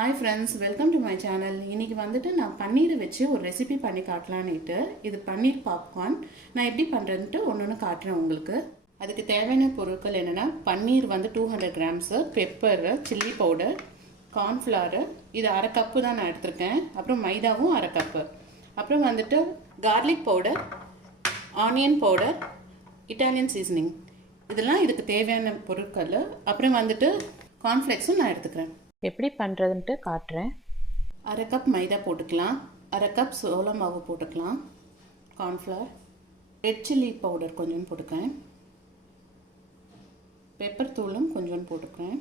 Hi friends, welcome to my channel. இன்னைக்கு வந்துட்டு நான் பன்னீரை வச்சு ஒரு ரெசிபி பண்ணி காட்டலான்னுட்டு இது பன்னீர் பாப்கார்ன் நான் எப்படி பண்ணுறேன்ட்டு ஒன்று காட்டுறேன் உங்களுக்கு. அதுக்கு தேவையான பொருட்கள் என்னென்னா பன்னீர் வந்து 200 grams, pepper, chilli powder, cornflour, இது அரை கப்பு தான் நான் எடுத்திருக்கேன். அப்புறம் மைதாவும் அரை கப்பு, அப்புறம் வந்துட்டு garlic powder, onion powder, Italian seasoning, இதெல்லாம் இதுக்கு தேவையான பொருட்கள். அப்புறம் வந்துட்டு கார்ன்ஃப்ளேக்ஸும் நான் எடுத்துக்கிறேன். எப்படி பண்ணுறதுன்ட்டு காட்டுறேன். அரை கப் மைதா போட்டுக்கலாம், அரை கப் சோள மாவு போட்டுக்கலாம், கார்ன்ஃப்ளவர், ரெட் சில்லி பவுடர் கொஞ்சம் போட்டுக்கிறேன், பெப்பர் தூளும் கொஞ்சம் போட்டுக்கிறேன்.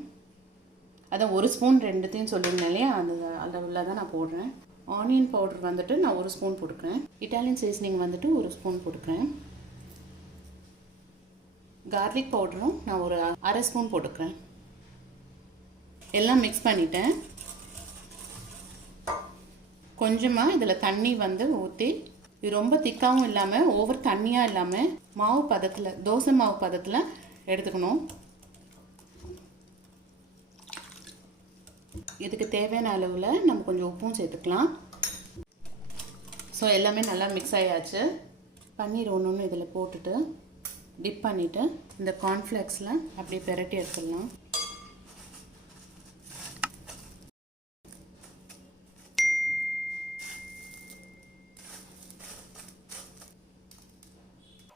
அதான் ஒரு ஸ்பூன் ரெண்டுத்தையும் சொல்லியிருந்தேன் இல்லையா, அந்த அளவில் தான் நான் போடுறேன். ஆனியன் பவுடர் வந்துட்டு நான் ஒரு ஸ்பூன் போட்டுக்கிறேன். இட்டாலியன் சீசனிங் வந்துட்டு ஒரு ஸ்பூன் போட்டுக்கிறேன். கார்லிக் பவுடரும் நான் ஒரு அரை ஸ்பூன் போட்டுக்கிறேன். எல்லாம் மிக்ஸ் பண்ணிட்டேன். கொஞ்சமாக இதில் தண்ணி வந்து ஊற்றி, இது ரொம்ப திக்காகவும் இல்லாமல் ஓவர் தண்ணியாக இல்லாமல் மாவு பதத்தில், தோசை மாவு பதத்தில் எடுத்துக்கணும். இதுக்கு தேவையான அளவில் நம்ம கொஞ்சம் உப்பும் சேர்த்துக்கலாம். ஸோ எல்லாமே நல்லா மிக்ஸ் ஆகியாச்சு. பன்னீர் ஒன்று ஒன்று இதில் போட்டுட்டு டிப் பண்ணிவிட்டு இந்த கார்ன்ஃப்ளேக்ஸில் அப்படியே பெரட்டி எடுத்துடலாம்.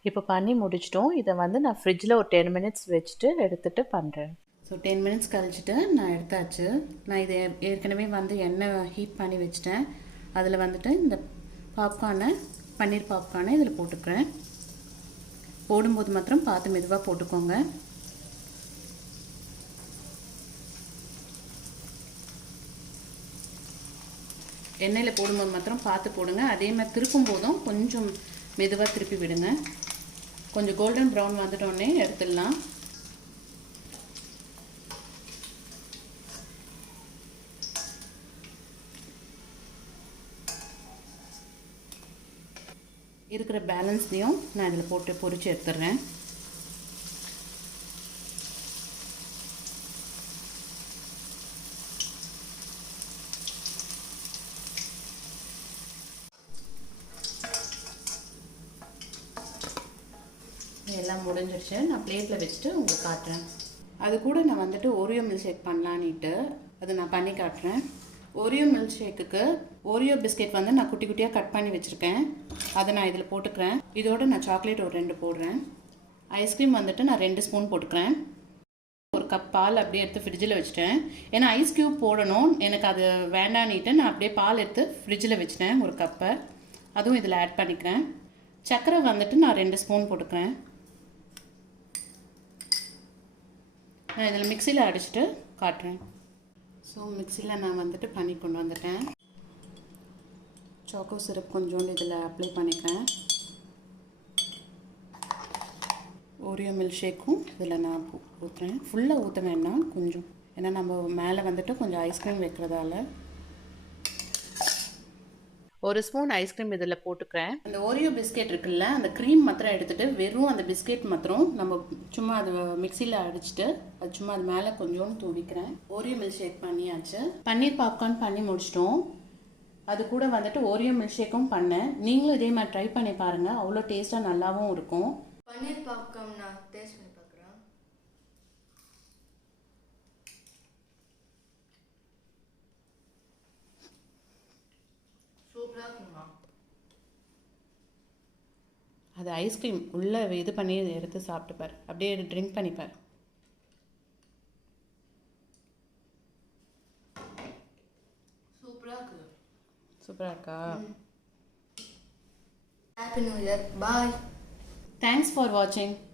இப்போ பண்ணி முடிச்சிட்டோம். இதை வந்து நான் ஃப்ரிட்ஜில் ஒரு 10 மினிட்ஸ் வச்சுட்டு எடுத்துகிட்டு பண்ணுறேன். ஸோ 10 மினிட்ஸ் கழிச்சிட்டு நான் எடுத்தாச்சு. நான் இதை ஏற்கனவே வந்து எண்ணெய் ஹீட் பண்ணி வச்சுட்டேன். அதில் வந்துட்டு இந்த பாப்கார்னை, பன்னீர் பாப்கார்னை இதில் போட்டுக்கிறேன். போடும்போது மாத்திரம் பார்த்து மெதுவாக போட்டுக்கோங்க. எண்ணெயில் போடும்போது மாத்திரம் பார்த்து போடுங்க. அதே மாதிரி திருப்பும் போதும் கொஞ்சம் மெதுவாக திருப்பி விடுங்க. கொஞ்சம் கோல்டன் ப்ரௌன் வந்துட்டோடனே எடுத்துடலாம். இருக்கிற பேலன்ஸ்லையும் நான் இதில் போட்டு பொரிச்சு எடுத்துடுறேன். எல்லாம் முடிஞ்சிருச்சு. நான் பிளேட்டில் வச்சுட்டு உங்களுக்கு காட்டுறேன். அது கூட நான் வந்துட்டு ஓரியோ மில்க் ஷேக் பண்ணலான்ட்டு அது நான் பண்ணி காட்டுறேன். ஓரியோ மில்க் ஷேக்குக்கு ஓரியோ பிஸ்கெட் வந்து நான் குட்டி குட்டியாக கட் பண்ணி வச்சுருக்கேன். அதை நான் இதில் போட்டுக்கிறேன். இதோடு நான் சாக்லேட் ஒரு 2 போடுறேன். ஐஸ்கிரீம் வந்துட்டு நான் 2 ஸ்பூன் போட்டுக்கிறேன். ஒரு கப் பால் அப்படியே எடுத்து ஃப்ரிட்ஜில் வச்சுட்டேன். ஏன்னா ஐஸ் க்யூப் போடணும், எனக்கு அது வேண்டான்னுட்டு நான் அப்படியே பால் எடுத்து ஃப்ரிட்ஜில் வச்சுட்டேன் ஒரு கப்பை. அதுவும் இதில் ஆட் பண்ணிக்கிறேன். சர்க்கரை வந்துட்டு நான் 2 ஸ்பூன் போட்டுக்கிறேன். நான் இதில் மிக்சியில் அடிச்சுட்டு காட்டுறேன். ஸோ மிக்சியில் நான் வந்துட்டு பண்ணி கொண்டு வந்துட்டேன். சாக்கோ சிரப் கொஞ்சோண்டு இதில் அப்ளை பண்ணிக்கிறேன். ஓரியோ மில்க் ஷேக்கும் இதில் நான் ஊற்றுறேன். ஃபுல்லாக ஊற்ற வேண்டாம், கொஞ்சம், ஏன்னா நம்ம மேலே வந்துட்டு கொஞ்சம் ஐஸ்கிரீம் வைக்கிறதால. ஒரு ஸ்பூன் ஐஸ்கிரீம் இதில் போட்டுக்கிறேன். அந்த ஓரியோ பிஸ்கெட் இருக்குல்ல, அந்த க்ரீம் மாத்திரம் எடுத்துகிட்டு வெறும் அந்த பிஸ்கெட் மாத்திரம் நம்ம சும்மா அது மிக்சியில் அடிச்சுட்டு அது சும்மா அது மேலே கொஞ்சோண்டு தூவிக்கிறேன். ஓரியோ மில்க் ஷேக் பண்ணியாச்சு. பன்னீர் பாப்கார்ன் பண்ணி முடிச்சிட்டோம். அது கூட வந்துட்டு ஓரியோ மில்க் ஷேக்கும் பண்ணேன். நீங்களும் இதே மாதிரி ட்ரை பண்ணி பாருங்கள். அவ்வளோ டேஸ்ட்டாக நல்லாவும் இருக்கும். பன்னீர் பாப்கார்ன் நான் டேஸ்ட் பண்ணி பார்க்குறேன். சூப்பராக இருக்குமா? அது ஐஸ்கிரீம் உள்ளே இது பண்ணி எடுத்து சாப்பிட்டுப்பார், அப்படியே ட்ரிங்க் பண்ணிப்பார். சூப்பராக இருக்குது. சூப்பராக இருக்கா? Happy new year. Bye. Thanks for வாட்சிங்.